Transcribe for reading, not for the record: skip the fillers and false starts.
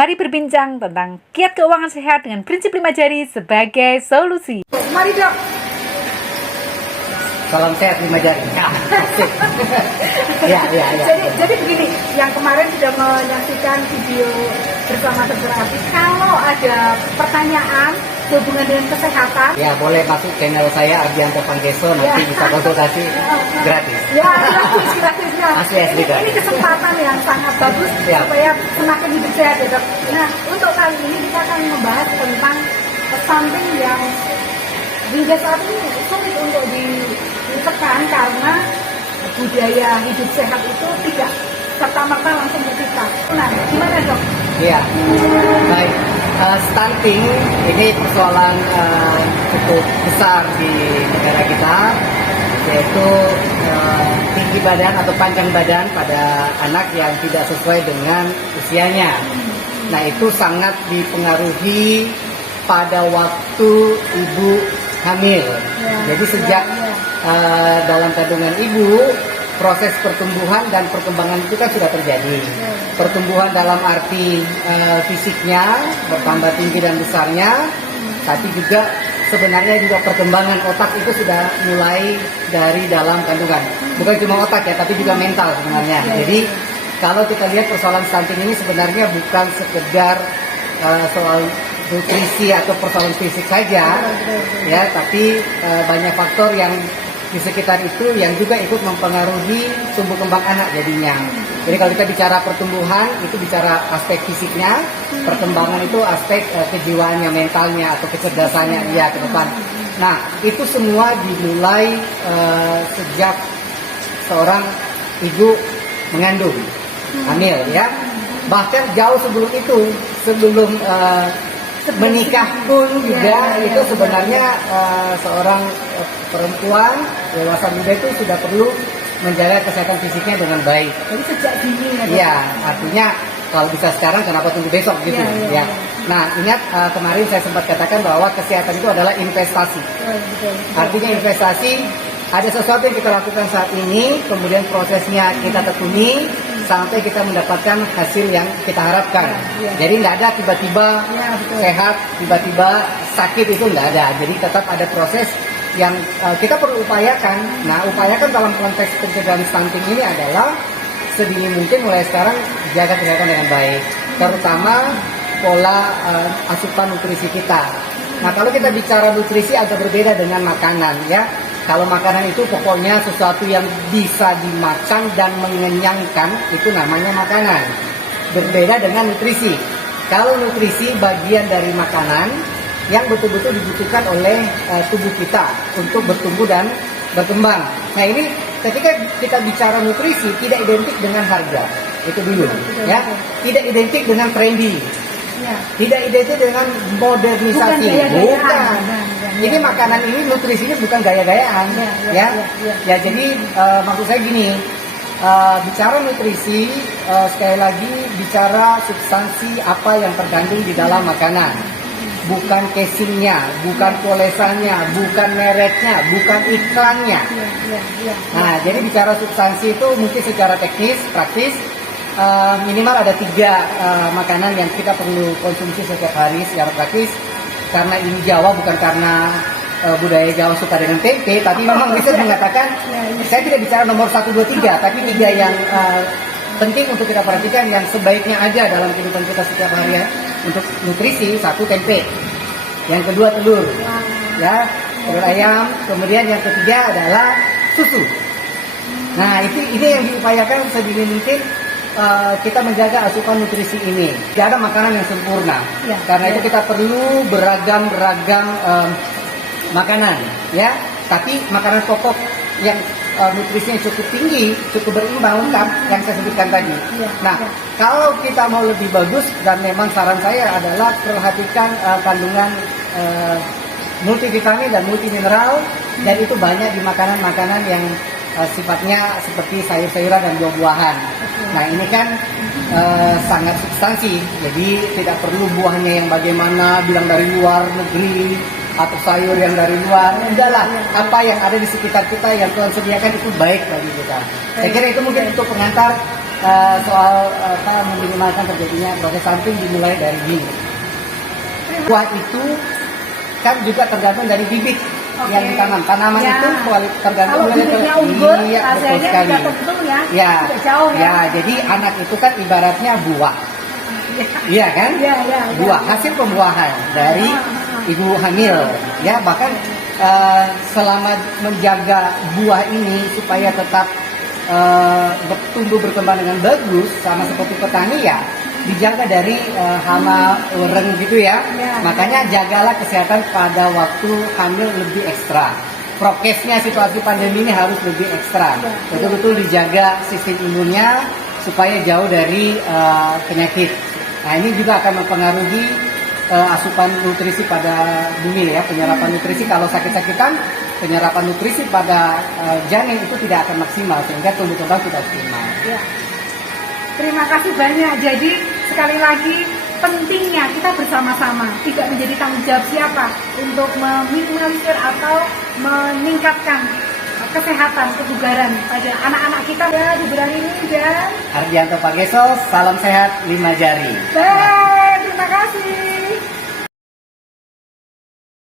Mari berbincang tentang kiat keuangan sehat dengan prinsip 5 jari sebagai solusi. Mari dok. Salam sehat 5 jari. Ya. Jadi begini, yang kemarin sudah menyaksikan video bersama Dr. Abi. Kalau ada pertanyaan berhubungan dengan kesehatan, Ya, boleh masuk channel saya Ardianto Panggeso, nanti bisa konsultasi gratis. ya gratis ya. Asli kan. Ini kesempatan yang sangat bagus Ya. supaya semakin hidup sehat ya dok. Nah, untuk kali ini kita akan membahas tentang stunting yang hingga saat ini sulit untuk ditekan karena budaya hidup sehat itu tidak serta-merta langsung kita. Nah, gimana dok? Iya, baik. Stunting ini persoalan cukup besar di negara kita, yaitu tinggi badan atau panjang badan pada anak yang tidak sesuai dengan usianya. Nah, itu sangat dipengaruhi pada waktu ibu hamil. Jadi sejak dalam kandungan ibu, proses pertumbuhan dan perkembangan itu kan sudah terjadi. Pertumbuhan dalam arti fisiknya bertambah tinggi dan besarnya, tapi juga sebenarnya juga perkembangan otak itu sudah mulai dari dalam kandungan. Bukan cuma otak ya, tapi juga mental sebenarnya. Jadi kalau kita lihat persoalan stunting ini sebenarnya bukan sekedar soal nutrisi atau persoalan fisik saja, ya, tapi banyak faktor yang di sekitar itu yang juga ikut mempengaruhi tumbuh kembang anak jadinya. Jadi kalau kita bicara pertumbuhan, itu bicara aspek fisiknya, perkembangan itu aspek kejiwaannya, mentalnya atau kecerdasannya dia ke depan. Nah, itu semua dimulai sejak seorang ibu mengandung, hamil ya. Bahkan jauh sebelum itu, sebelum menikah pun juga itu sebenarnya seorang perempuan dewasa muda itu sudah perlu menjaga kesehatan fisiknya dengan baik. Jadi sejak dini ya dok? Iya, artinya kalau bisa sekarang kenapa tunggu besok gitu ya. Nah, ingat kemarin saya sempat katakan bahwa kesehatan itu adalah investasi. Betul. Artinya investasi, ada sesuatu yang kita lakukan saat ini, kemudian prosesnya kita tekuni sampai kita mendapatkan hasil yang kita harapkan. Jadi tidak ada tiba-tiba sehat, tiba-tiba sakit, itu tidak ada. Jadi tetap ada proses yang kita perlu upayakan. Nah, upayakan dalam konteks pencegahan stunting ini adalah sedini mungkin mulai sekarang jaga kesehatan dengan baik, terutama pola asupan nutrisi kita. Nah, kalau kita bicara nutrisi agak berbeda dengan makanan ya. Kalau makanan itu pokoknya sesuatu yang bisa dimakan dan mengenyangkan, itu namanya makanan. Berbeda dengan nutrisi. Kalau nutrisi bagian dari makanan yang betul-betul dibutuhkan oleh tubuh kita untuk bertumbuh dan berkembang. Nah, ini ketika kita bicara nutrisi tidak identik dengan harga. Itu dulu ya. Tidak identik dengan trendy. Tidak identik dengan modernisasi. Bukan. Jadi makanan ini, nutrisinya bukan gaya-gayaan, ya. Jadi maksud saya gini, bicara nutrisi, sekali lagi bicara substansi apa yang terkandung di dalam makanan, bukan casingnya, bukan polesannya, bukan mereknya, bukan iklannya. Nah, jadi bicara substansi itu mungkin secara teknis, praktis, minimal ada 3 makanan yang kita perlu konsumsi setiap hari secara praktis. Karena ini Jawa, bukan karena budaya Jawa suka dengan tempe, tapi memang riset mengatakan, saya tidak bicara nomor 1, 2, 3, tapi 3 yang penting untuk kita perhatikan yang sebaiknya ada dalam kehidupan kita setiap hari ya. Untuk nutrisi, 1 tempe, yang kedua telur, ya, telur ayam, kemudian yang ketiga adalah susu. Nah, ini yang diupayakan sedini mungkin. Kita menjaga asupan nutrisi ini. Tidak ada makanan yang sempurna. Karena itu kita perlu beragam makanan, ya. Tapi makanan pokok yang nutrisinya cukup tinggi, cukup berimbang lengkap yang saya sebutkan tadi. Nah, kalau kita mau lebih bagus, dan memang saran saya adalah perhatikan kandungan multivitamin dan multimineral, dan itu banyak di makanan-makanan yang sifatnya seperti sayur-sayuran dan buah-buahan. Nah, ini kan sangat substansi, jadi tidak perlu buahnya yang bagaimana, bilang dari luar negeri atau sayur yang dari luar. Udahlah, apa yang ada di sekitar kita yang Tuhan sediakan itu baik bagi kita. Saya kira itu mungkin untuk pengantar soal meminimalkan terjadinya proses stunting dimulai dari dini. Buah itu kan juga tergantung dari bibit yang ditanam. Tanaman itu tergantung kalau dari bibitnya unggul, iya, betul hasilnya sekali. juga tentu ya, Ya, tidak jauh ya. ya, jadi anak itu kan ibaratnya buah. Iya kan? Iya, iya, Buah, iya. hasil pembuahan dari ibu hamil. Ya, bahkan selama menjaga buah ini supaya tetap tumbuh berkembang dengan bagus, sama seperti petani ya, dijaga dari hama ureng gitu ya. Ya. Makanya jagalah kesehatan pada waktu hamil lebih ekstra. Prokesnya situasi pandemi ini harus lebih ekstra. Betul-betul dijaga sistem imunnya supaya jauh dari penyakit. Nah, ini juga akan mempengaruhi asupan nutrisi pada bumi ya, penyerapan nutrisi. Kalau sakit-sakitan, penyerapan nutrisi pada janin itu tidak akan maksimal sehingga tumbuh kembang tidak optimal. Ya. Terima kasih banyak. Jadi sekali lagi pentingnya kita bersama-sama, tidak menjadi tanggung jawab siapa untuk meminimalisir atau meningkatkan kesehatan, kebugaran pada anak-anak kita ya di bulan ini dan Ardianto Pageso, salam sehat 5 jari. Baik, terima kasih.